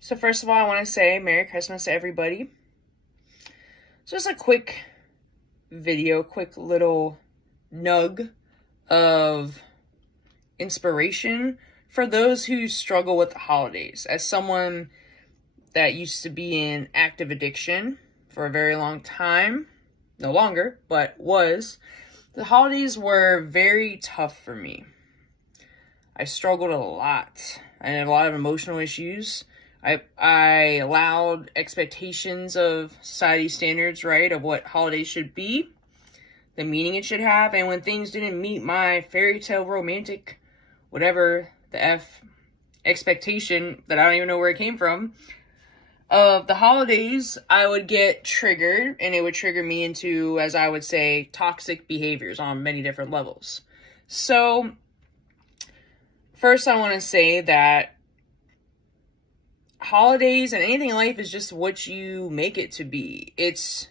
So first of all, I want to say Merry Christmas to everybody. Just a quick video, quick little nug of inspiration for those who struggle with the holidays. As someone that used to be in active addiction for a very long time, no longer, but was, the holidays were very tough for me. I struggled a lot. I had a lot of emotional issues. I allowed expectations of society standards, right, of what holidays should be, the meaning it should have, and when things didn't meet my fairy tale romantic, whatever the F expectation that I don't even know where it came from, of the holidays, I would get triggered, and it would trigger me into, as I would say, toxic behaviors on many different levels. So, first I want to say that holidays and anything in life is just what you make it to be.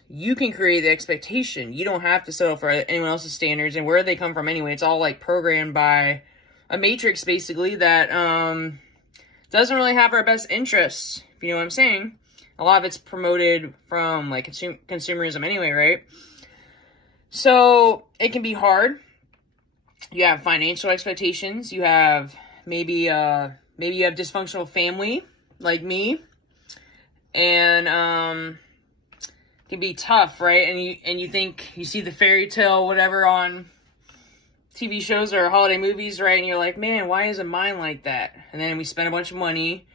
You can create the expectation. You don't have to settle for anyone else's standards, and where they come from anyway. It's all like programmed by a matrix, basically, that doesn't really have our best interests, if you know what I'm saying. A lot of it's promoted from like consumerism anyway, right? So it can be hard. You have financial expectations. You have maybe you have dysfunctional family, like me, and it can be tough, right? And you think you see the fairy tale whatever on TV shows or holiday movies, right? And you're like, man, why isn't mine like that? And then we spend a bunch of money.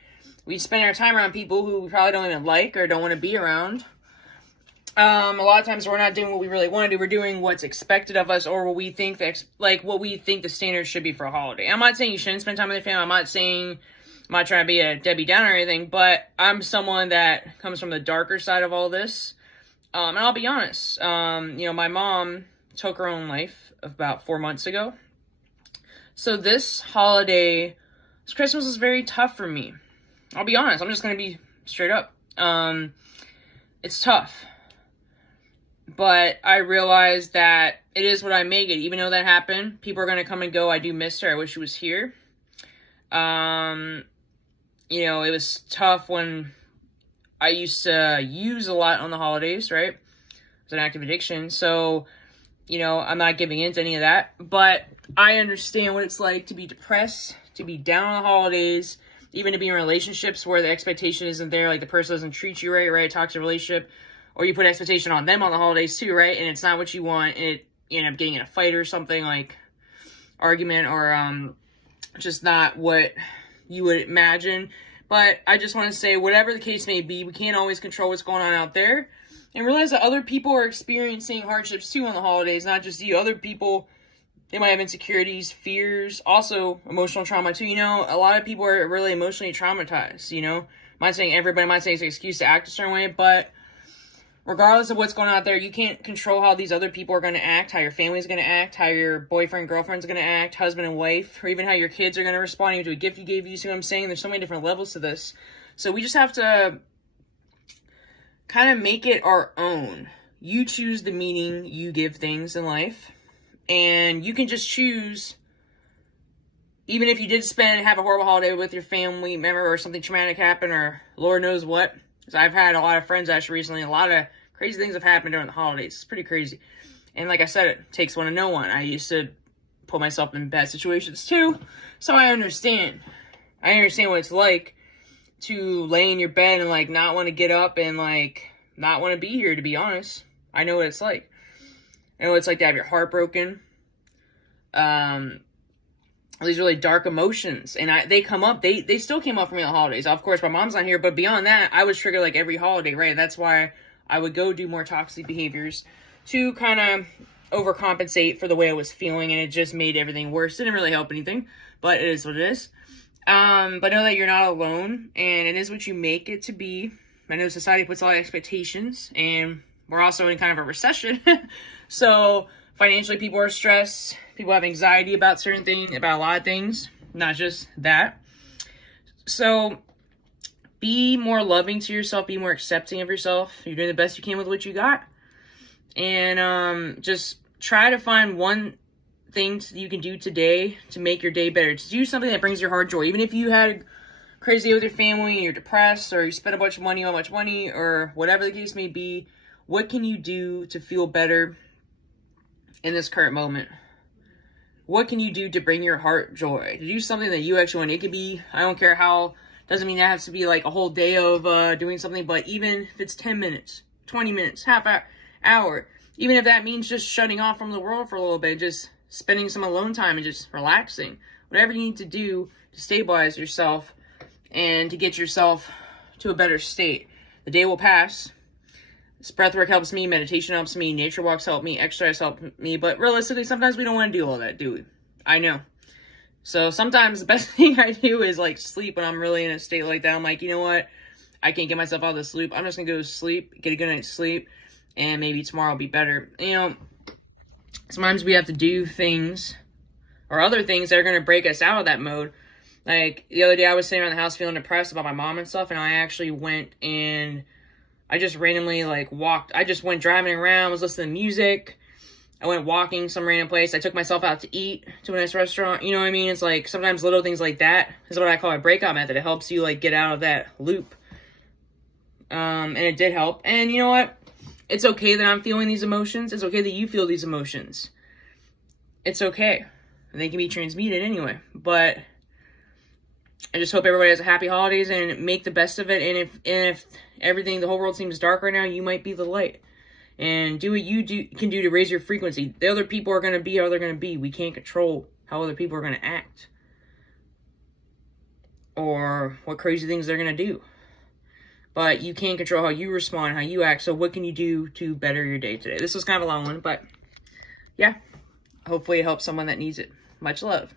We spend our time around people who we probably don't even like or don't want to be around. A lot of times we're not doing what we really want to do. We're doing what's expected of us, or what we think what we think the standards should be for a holiday. I'm not saying you shouldn't spend time with your family. I'm not trying to be a Debbie Downer or anything, but I'm someone that comes from the darker side of all this. And I'll be honest, my mom took her own life about 4 months ago. So this Christmas was very tough for me. I'll be honest, I'm just going to be straight up. It's tough. But I realized that it is what I make it. Even though that happened, people are going to come and go. I do miss her. I wish she was here. It was tough when I used to use a lot on the holidays, right? It's an active addiction. So, I'm not giving in to any of that. But I understand what it's like to be depressed, to be down on the holidays, even to be in relationships where the expectation isn't there, like the person doesn't treat you right? A toxic relationship. Or you put expectation on them on the holidays too, right? And it's not what you want, and you end up getting in a fight or something, like argument, or just not what you would imagine. But I just want to say, whatever the case may be, we can't always control what's going on out there. And realize that other people are experiencing hardships too on the holidays, not just you. Other people, they might have insecurities, fears, also emotional trauma too. A lot of people are really emotionally traumatized, I'm not saying everybody, I'm not saying it's an excuse to act a certain way, but regardless of what's going on out there, you can't control how these other people are going to act, how your family's going to act, how your boyfriend, girlfriend's going to act, husband and wife, or even how your kids are going to respond to a gift you gave. You see what I'm saying? There's so many different levels to this. So we just have to kind of make it our own. You choose the meaning you give things in life, and you can just choose, even if you did have a horrible holiday with your family member, or something traumatic happened, or Lord knows what. Because I've had a lot of friends actually recently, a lot of crazy things have happened during the holidays. It's pretty crazy. And like I said, it takes one to know one. I used to put myself in bad situations too. So I understand. I understand what it's like to lay in your bed and not want to get up and not want to be here, to be honest. I know what it's like. I know what it's like to have your heart broken. These really dark emotions, and they come up. They still came up for me on the holidays. Of course, my mom's not here, but beyond that, I was triggered every holiday, right? That's why I would go do more toxic behaviors to kind of overcompensate for the way I was feeling, and it just made everything worse. It didn't really help anything, but it is what it is. But know that you're not alone, and it is what you make it to be. I know society puts a lot of expectations, and we're also in kind of a recession. So financially, people are stressed. People have anxiety about certain things, about a lot of things, not just that. So be more loving to yourself. Be more accepting of yourself. You're doing the best you can with what you got. And just try to find one things you can do today to make your day better. To do something that brings your heart joy. Even if you had a crazy day with your family, you're depressed, or you spent a bunch of money on much money, or whatever the case may be, what can you do to feel better in this current moment? What can you do to bring your heart joy? To do something that you actually want. It could be, I don't care how, doesn't mean that has to be like a whole day of doing something, but even if it's 10 minutes, 20 minutes, half hour, even if that means just shutting off from the world for a little bit, just spending some alone time and just relaxing. Whatever you need to do to stabilize yourself and to get yourself to a better state. The day will pass. This breath work helps me, meditation helps me, nature walks help me, exercise help me, but realistically, sometimes we don't want to do all that, do we? I know. So sometimes the best thing I do is like sleep when I'm really in a state like that. I'm like, you know what? I can't get myself out of the sleep. I'm just going to go to sleep, get a good night's sleep, and maybe tomorrow will be better. You know, sometimes we have to do things or other things that are going to break us out of that mode. Like, the other day I was sitting around the house feeling depressed about my mom and stuff, and I actually went and I just randomly, like, walked. I just went driving around, was listening to music. I went walking some random place. I took myself out to eat to a nice restaurant. You know what I mean? It's like, sometimes little things like that is what I call a breakout method. It helps you, like, get out of that loop. And it did help. And you know what? It's okay that I'm feeling these emotions. It's okay that you feel these emotions. It's okay. And they can be transmuted anyway. But I just hope everybody has a happy holidays and make the best of it. And if everything, the whole world seems dark right now, you might be the light. And do what you can do to raise your frequency. The other people are going to be how they're going to be. We can't control how other people are going to act. Or what crazy things they're going to do. But you can control how you respond, how you act. So what can you do to better your day today? This was kind of a long one, but yeah. Hopefully it helps someone that needs it. Much love.